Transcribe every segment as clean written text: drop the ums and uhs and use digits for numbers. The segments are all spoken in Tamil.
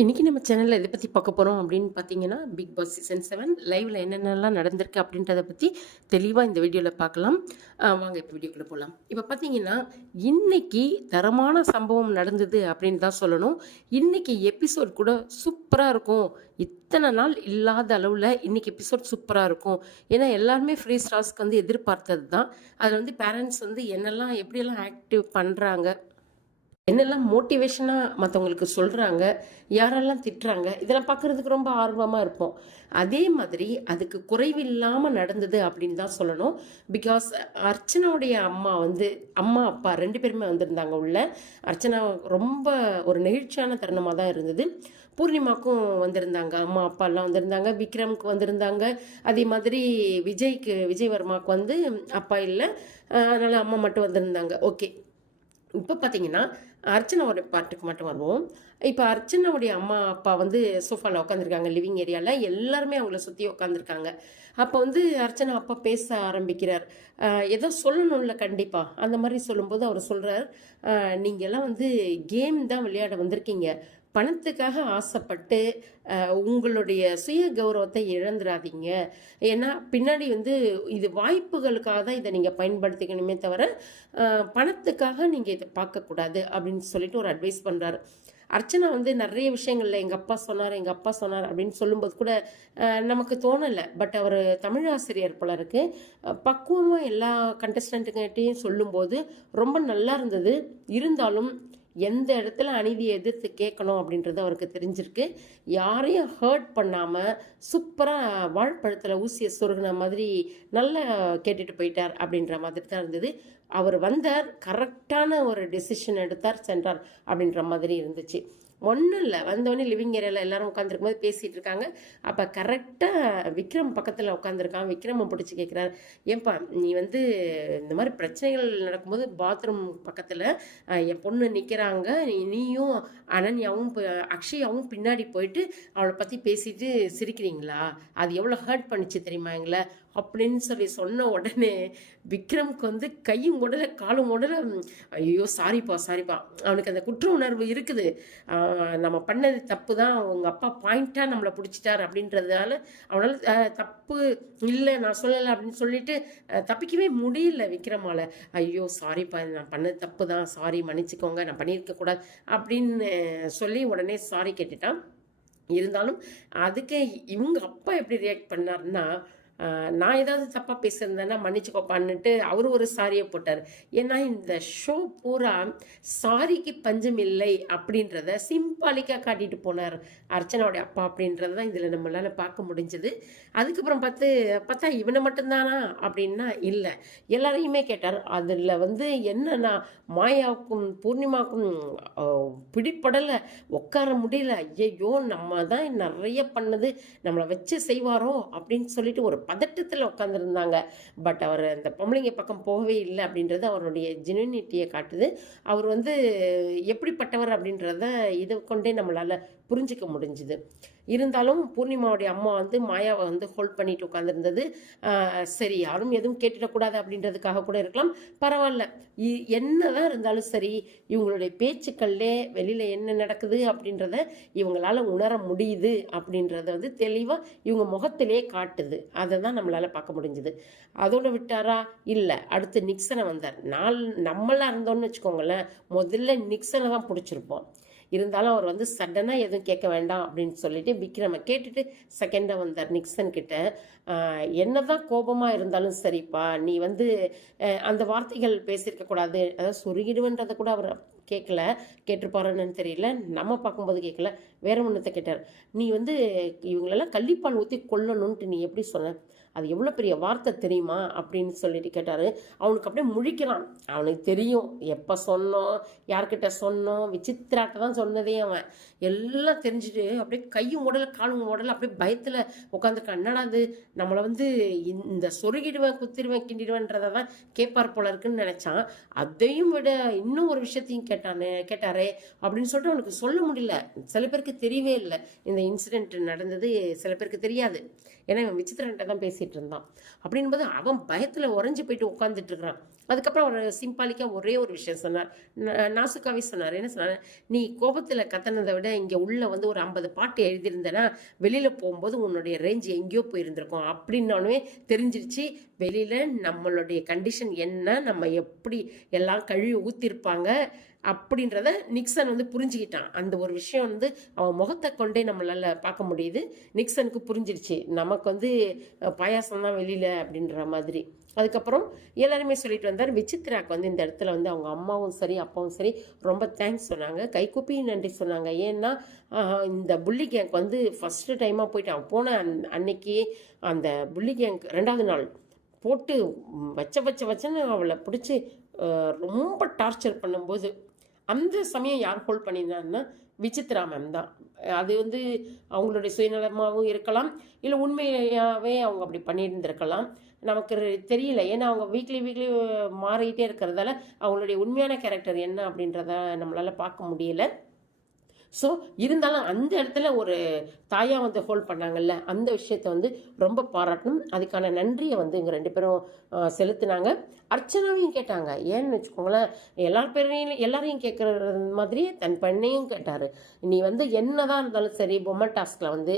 இன்னைக்கு நம்ம சேனல்ல எத பத்தி பார்க்க போறோம் அப்படின்னு பார்த்தீங்கன்னா, பிக் பாஸ் சீசன் 7 லைவ்ல என்னென்னலாம் நடந்திருக்கு அப்படின்றத பத்தி தெளிவா இந்த வீடியோல பார்க்கலாம். வாங்க இப்ப வீடியோக்குள்ள போலாம். இப்ப பார்த்தீங்கன்னா, இன்னைக்கு தரமான சம்பவம் நடந்தது அப்படின்னு தான் சொல்லணும். இன்னைக்கு எபிசோட் கூட சூப்பரா இருக்கும். இத்தன நாள் இல்லாத அளவுல இன்னைக்கு எபிசோட் சூப்பரா இருக்கும். ஏன்னா எல்லாருமே ஃப்ரீ ஸ்டார்ஸ்க்கு வந்து எதிர்பார்த்தது தான். அதுல வந்து பேரண்ட்ஸ் வந்து என்னெல்லாம் எப்படியெல்லாம் ஆக்டிவ் பண்றாங்க, என்னெல்லாம் மோட்டிவேஷனா மத்தவங்களுக்கு சொல்றாங்க, யாரெல்லாம் திட்டுறாங்க, இதெல்லாம் பார்க்கறதுக்கு ரொம்ப ஆர்வமா இருப்போம். அதே மாதிரி அதுக்கு குறைவில்லாம நடந்தது அப்படின்னு தான் சொல்லணும். பிகாஸ் அர்ச்சனாவுடைய அம்மா வந்து அம்மா, அப்பா 2 பேருமே வந்திருந்தாங்க உள்ள. அர்ச்சனா ரொம்ப ஒரு நெகிழ்ச்சியான தருணமா தான் இருந்தது. பூர்ணிமாக்கும் வந்திருந்தாங்க. அம்மா, அப்பாலாம் வந்திருந்தாங்க. விக்ரம்க்கு வந்திருந்தாங்க. அதே மாதிரி விஜய் வர்மாக்கு வந்து அப்பா இல்ல. அதனால அம்மா மட்டும் வந்திருந்தாங்க. ஓகே. இப்போ பார்த்தீங்கன்னா, அர்ச்சனாவோட பாட்டுக்கு மட்டும் வருவோம். இப்போ அர்ச்சனாவுடைய அம்மா, அப்பா வந்து சோஃபால உட்காந்துருக்காங்க லிவிங் ஏரியால. எல்லாருமே அவங்கள சுத்தி உட்காந்துருக்காங்க. அப்போ வந்து அர்ச்சனா அப்பா பேச ஆரம்பிக்கிறார். ஏதோ சொல்லணும்ல கண்டிப்பா. அந்த மாரி சொல்லும்போது அவர் சொல்றார், நீங்கலாம் வந்து கேம் தான் விளையாட வந்திருக்கீங்க. பணத்துக்காக ஆசைப்பட்டு உங்களுடைய சுய கௌரவத்தை இழந்துராதீங்க. ஏன்னா பின்னாடி வந்து இது வாய்ப்புகளுக்காக தான் இதை நீங்கள் பயன்படுத்திக்கணுமே தவிர பணத்துக்காக நீங்கள் இதை பார்க்கக்கூடாது அப்படின்னு சொல்லிட்டு ஒரு அட்வைஸ் பண்ணுறாரு. அர்ச்சனா வந்து நிறைய விஷயங்கள்ல எங்கள் அப்பா சொன்னார், எங்கள் அப்பா சொன்னார் அப்படின்னு சொல்லும்போது கூட நமக்கு தோணலை. பட் அவர் தமிழ் ஆசிரியர் போல இருக்கு. பக்குவமாக எல்லா கண்டஸ்டண்ட்டுங்கிட்டையும் சொல்லும்போது ரொம்ப நல்லா இருந்தது. இருந்தாலும் எந்த இடத்துல அநீதியை எதிர்த்து கேட்கணும் அப்படின்றது அவருக்கு தெரிஞ்சிருக்கு. யாரையும் ஹர்ட் பண்ணாமல் சூப்பராக வாழைப்பழத்தில் ஊசியை சொருகின மாதிரி நல்லா கேட்டுட்டு போயிட்டார் அப்படின்ற மாதிரி தான் இருந்தது. அவர் வந்தார், கரெக்டான ஒரு டெசிஷன் எடுத்தார், சென்றார் அப்படின்ற மாதிரி இருந்துச்சு. ஒன்றும் இல்லை, வந்தோடனே லிவிங் ஏரியாவில் எல்லாரும் உட்காந்துருக்கும் போது பேசிகிட்டு இருக்காங்க. அப்போ கரெக்டாக விக்ரம் பக்கத்தில் உட்காந்துருக்கான். விக்ரமை பிடிச்சி கேட்குறாரு, ஏன்பா நீ வந்து இந்த மாதிரி பிரச்சனைகள் நடக்கும்போது பாத்ரூம் பக்கத்தில் என் பொண்ணு நிற்கிறாங்க, நீயும் அனன்யாவும் அக்ஷயாவும் பின்னாடி போயிட்டு அவளை பற்றி பேசிட்டு சிரிக்கிறீங்களா? அது எவ்வளோ ஹர்ட் பண்ணிச்சு தெரியுமா எங்களை அப்படின்னு சொல்லி சொன்ன உடனே விக்ரம்க்கு வந்து கையும் உடல காலும் உடல, ஐயோ சாரிப்பா சாரிப்பா, அவனுக்கு அந்த குற்ற உணர்வு இருக்குது. நம்ம பண்ணது தப்பு தான், உங்கள் அப்பா பாயிண்ட்டாக நம்மளை பிடிச்சிட்டார் அப்படின்றதுனால அவனால் தப்பு இல்லை நான் சொல்லலை அப்படின்னு சொல்லிட்டு தப்பிக்கவே முடியல விக்ரமால. ஐயோ சாரிப்பா, நான் பண்ணது தப்பு தான், சாரி மன்னிச்சுக்கோங்க, நான் பண்ணியிருக்க கூடாது அப்படின்னு சொல்லி உடனே சாரி கேட்டுட்டான். இருந்தாலும் அதுக்கு இவங்க அப்பா எப்படி ரியாக்ட் பண்ணாருன்னா, நான் ஏதாவது தப்பாக பேசியிருந்தேன்னா மன்னிச்சுக்கோப்பான்னுட்டு அவரு ஒரு சாரியை போட்டார். ஏன்னா இந்த ஷோ பூரா சாரிக்கு பஞ்சம் இல்லை அப்படின்றத சிம்பாலிக்காக காட்டிட்டு போனார் அர்ச்சனாவுடைய அப்பா அப்படின்றது தான் இதில் நம்மளால் பார்க்க முடிஞ்சது. அதுக்கப்புறம் பார்த்தா இவனை மட்டும்தானா அப்படின்னா இல்லை, எல்லாரையுமே கேட்டார். அதில் வந்து என்னன்னா மாயாவுக்கும் பூர்ணிமாவுக்கும் பிடிப்படலை, உட்கார முடியல. ஐயையோ நம்ம தான் நிறைய பண்ணது, நம்மளை வச்சு செய்வாரோ அப்படின்னு சொல்லிட்டு ஒரு பதட்டத்தில் உட்காந்துருந்தாங்க. பட் அவர் அந்த பொம்பளைங்க பக்கம் போகவே இல்லை அப்படின்றது அவருடைய ஜெனுனிட்டியை காட்டுது. அவர் வந்து எப்படிப்பட்டவர் அப்படின்றத இதை கொண்டே நம்மளால் புரிஞ்சிக்க முடிஞ்சுது. இருந்தாலும் பூர்ணிமாவுடைய அம்மா வந்து மாயாவை வந்து ஹோல்ட் பண்ணிட்டு உட்காந்துருந்தது. சரி யாரும் எதுவும் கேட்டுடக்கூடாது அப்படின்றதுக்காக கூட இருக்கலாம், பரவாயில்ல. என்னதான் இருந்தாலும் சரி, இவங்களுடைய பேச்சுக்கள்லே வெளியில் என்ன நடக்குது அப்படின்றத இவங்களால உணர முடியுது அப்படின்றத வந்து தெளிவாக இவங்க முகத்திலே காட்டுது. அதை தான் நம்மளால் பார்க்க முடிஞ்சுது. அதோடு விட்டாரா? இல்லை, அடுத்து நிக்சனை வந்தார். நம்மளாக இருந்தோம்னு வச்சுக்கோங்களேன், முதல்ல நிக்சனை தான் பிடிச்சிருப்போம். இருந்தாலும் அவர் வந்து சடனாக எதுவும் கேட்க வேண்டாம் அப்படின்னு சொல்லிட்டு விக்ரமை கேட்டுட்டு செகண்டாக வந்தார் நிக்சன் கிட்ட. என்னதான் கோபமாக இருந்தாலும் சரிப்பா, நீ வந்து அந்த வார்த்தைகள் பேசியிருக்கக்கூடாது, அதாவது சொருகிடுவன்றதை கூட அவர் கேட்டிருப்பாருன்னு தெரியல, நம்ம பார்க்கும்போது கேட்கல, வேற ஒன்றத்தை கேட்டார். நீ வந்து இவங்களெல்லாம் கள்ளிப்பால் ஊற்றி கொல்லணுன்ட்டு நீ எப்படி சொன்ன, அது எவ்வளோ பெரிய வார்த்தை தெரியுமா அப்படின்னு சொல்லிட்டு கேட்டார். அவனுக்கு அப்படியே முழிக்கிறான். அவனுக்கு தெரியும் எப்போ சொன்னோம், யார்கிட்ட சொன்னோம், விசித்திராட்ட தான் சொன்னதே. அவன் எல்லாம் தெரிஞ்சுட்டு அப்படியே கையும் உடல காலும் உடல அப்படியே பயத்தில் உட்காந்துருக்கான். என்னடா அது, நம்மளை வந்து இந்த சொருகிடுவேன் குத்திடுவேன் கிண்டிடுவேன்றதை தான் கேட்பார் போல இருக்குன்னு நினச்சான். அதையும் விட இன்னும் ஒரு விஷயத்தையும் கேட்டாரே அப்படின்னு சொல்லிட்டு அவனுக்கு சொல்ல முடியல. சில பேருக்கு தெரியவே இல்லை இந்த இன்சிடென்ட் நடந்தது, சில பேருக்கு தெரியாது. ஏன்னா இவன் விசித்திரன்ட்ட தான் பேசி பேசிகிட்டு இருந்தான். அப்படின்போது அவன் பயத்தில் உறைஞ்சி போயிட்டு உட்காந்துட்டு இருக்கிறான். அதுக்கப்புறம் அவர் சிம்பாலிக்காக ஒரே ஒரு விஷயம் சொன்னார், நாசுக்காவே சொன்னார். என்ன சொன்னார், நீ கோபத்தில் கத்தனதை விட இங்கே உள்ள வந்து ஒரு 50 பாட்டு எழுதியிருந்தேன்னா வெளியில் போகும்போது உன்னுடைய ரேஞ்ச் எங்கேயோ போயிருந்திருக்கும் அப்படின்னாலுமே தெரிஞ்சிருச்சு வெளியில் நம்மளுடைய கண்டிஷன் என்ன, நம்ம எப்படி எல்லாம் கழுவி ஊற்றிருப்பாங்க அப்படின்றத நிக்சன் வந்து புரிஞ்சுக்கிட்டான். அந்த ஒரு விஷயம் வந்து அவன் முகத்தை கொண்டே நம்மளால் பார்க்க முடியுது. நிக்சனுக்கு புரிஞ்சிருச்சு நமக்கு வந்து பாயாசம் தான் வெளியில் அப்படின்ற மாதிரி. அதுக்கப்புறம் எல்லாருமே சொல்லிட்டு வந்தார். விசித்ராக்கு வந்து இந்த இடத்துல வந்து அவங்க அம்மாவும் சரி அப்பாவும் சரி ரொம்ப தேங்க்ஸ் சொன்னாங்க, கைக்கூப்பி நன்றி சொன்னாங்க. ஏன்னா இந்த புள்ளி கேங்க் வந்து ஃபஸ்ட்டு டைமாக போயிட்டு அவன் போன அன்னைக்கு அந்த புள்ளி கேங்க் 2வது நாள் போட்டு வச்சன்னு அவளை பிடிச்சி ரொம்ப டார்ச்சர் பண்ணும்போது அந்த சமயம் யார் ஹோல்ட் பண்ணியிருந்தாங்கன்னா விசித்ரா மேம் தான். அது வந்து அவங்களுடைய சுயநலமாகவும் இருக்கலாம், இல்லை உண்மையாகவே அவங்க அப்படி பண்ணியிருந்திருக்கலாம், நமக்கு தெரியல. ஏன்னா அவங்க வீக்லி மாறிக்கிட்டே இருக்கிறதால அவங்களுடைய உண்மையான கேரக்டர் என்ன அப்படின்றத நம்மளால் பார்க்க முடியலை. ஸோ இருந்தாலும் அந்த இடத்துல ஒரு தாயாக வந்து ஹோல்ட் பண்ணாங்கல்ல, அந்த விஷயத்தை வந்து ரொம்ப பாராட்டணும். அதுக்கான நன்றியை வந்து இங்கே 2 பேரும் செலுத்தினாங்க. அர்ச்சனாவையும் கேட்டாங்க. ஏன்னு வச்சுக்கோங்களேன், எல்லாரையும் கேட்குற மாதிரியே தன் பெண்ணையும் கேட்டார். நீ வந்து என்னதான் இருந்தாலும் சரி பொம்மை டாஸ்கில் வந்து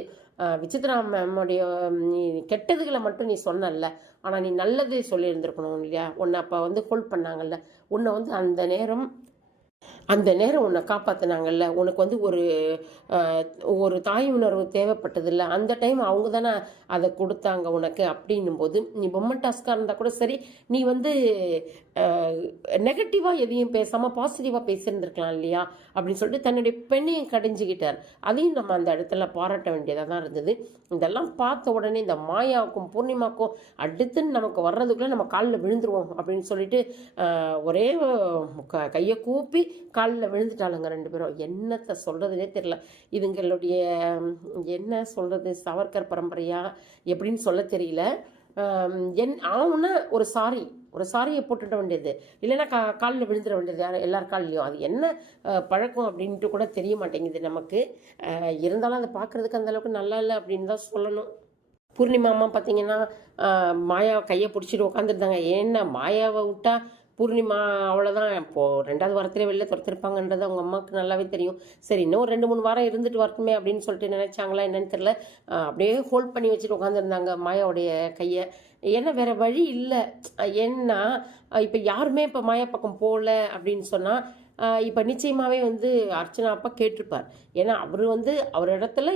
விசித்ரா மேமுடைய நீ கெட்டதுகளை மட்டும் நீ சொன்னல, ஆனால் நீ நல்லது சொல்லியிருந்திருக்கணும் இல்லையா. உன்னை அப்போ வந்து ஹோல்ட் பண்ணாங்கல்ல, உன்னை வந்து அந்த நேரம் உன்னை காப்பாற்றினாங்கல்ல, உனக்கு வந்து ஒரு தாய் உணர்வு தேவைப்பட்டதில்ல, அந்த டைம் அவங்க தானே அதை கொடுத்தாங்க உனக்கு. அப்படின்னும் போது நீ பொம்மை டாஸ்காக இருந்தால் கூட சரி, நீ வந்து நெகட்டிவாக எதையும் பேசாமல் பாசிட்டிவாக பேசியிருந்துருக்கலாம் இல்லையா அப்படின்னு சொல்லிட்டு தன்னுடைய பெண்ணையும் கடைஞ்சிக்கிட்டார். அதையும் நம்ம அந்த இடத்துல பாராட்ட வேண்டியதாக தான் இருந்தது. இதெல்லாம் பார்த்த உடனே இந்த மாயாவுக்கும் பூர்ணிமாவுக்கும் அடுத்துன்னு நமக்கு வர்றதுக்குள்ளே நம்ம காலில் விழுந்துருவோம் அப்படின்னு சொல்லிட்டு ஒரே கையை கூப்பி காலில் விழுந்துட்டாளுங்க 2 பேரும். என்னத்தை சொல்கிறதுனே தெரியல. இதுங்களுடைய என்ன சொல்கிறது, சவர்கர் பரம்பரையா எப்படின்னு சொல்ல தெரியல. ஆகுன்னா ஒரு சாரியை போட்டுட வேண்டியது, இல்லைன்னா காலில் விழுந்துட வேண்டியது எல்லார் காலிலையும். அது என்ன பழக்கம் அப்படின்ட்டு கூட தெரிய மாட்டேங்குது நமக்கு. இருந்தாலும் அதை பார்க்குறதுக்கு அந்தளவுக்கு நல்லா இல்லை அப்படின்னு தான் சொல்லணும். பூர்ணிமா அம்மா பார்த்தீங்கன்னா மாயாவை கையை பிடிச்சிட்டு உட்காந்துருந்தாங்க. ஏன்னா மாயாவை விட்டா பூர்ணிமா அவ்வளோதான், இப்போது 2வது வாரத்திலே வெளில துரத்திருப்பாங்கன்றது அவங்க அம்மாவுக்கு நல்லாவே தெரியும். சரி இன்னும் 2-3 வாரம் இருந்துட்டு வரட்டுமே அப்படின்னு சொல்லிட்டு நினச்சாங்களா என்னன்னு தெரியல. அப்படியே ஹோல்ட் பண்ணி வச்சுட்டு உட்காந்துருந்தாங்க மாயாவுடைய கையை. ஏன்னா வேறு வழி இல்லை. ஏன்னா இப்போ யாருமே இப்போ மாயா பக்கம் போகல அப்படின்னு சொன்னால் இப்போ நிச்சயமாகவே வந்து அர்ச்சனா அப்பா கேட்டிருப்பார். ஏன்னா அவர் வந்து அவர் இடத்துல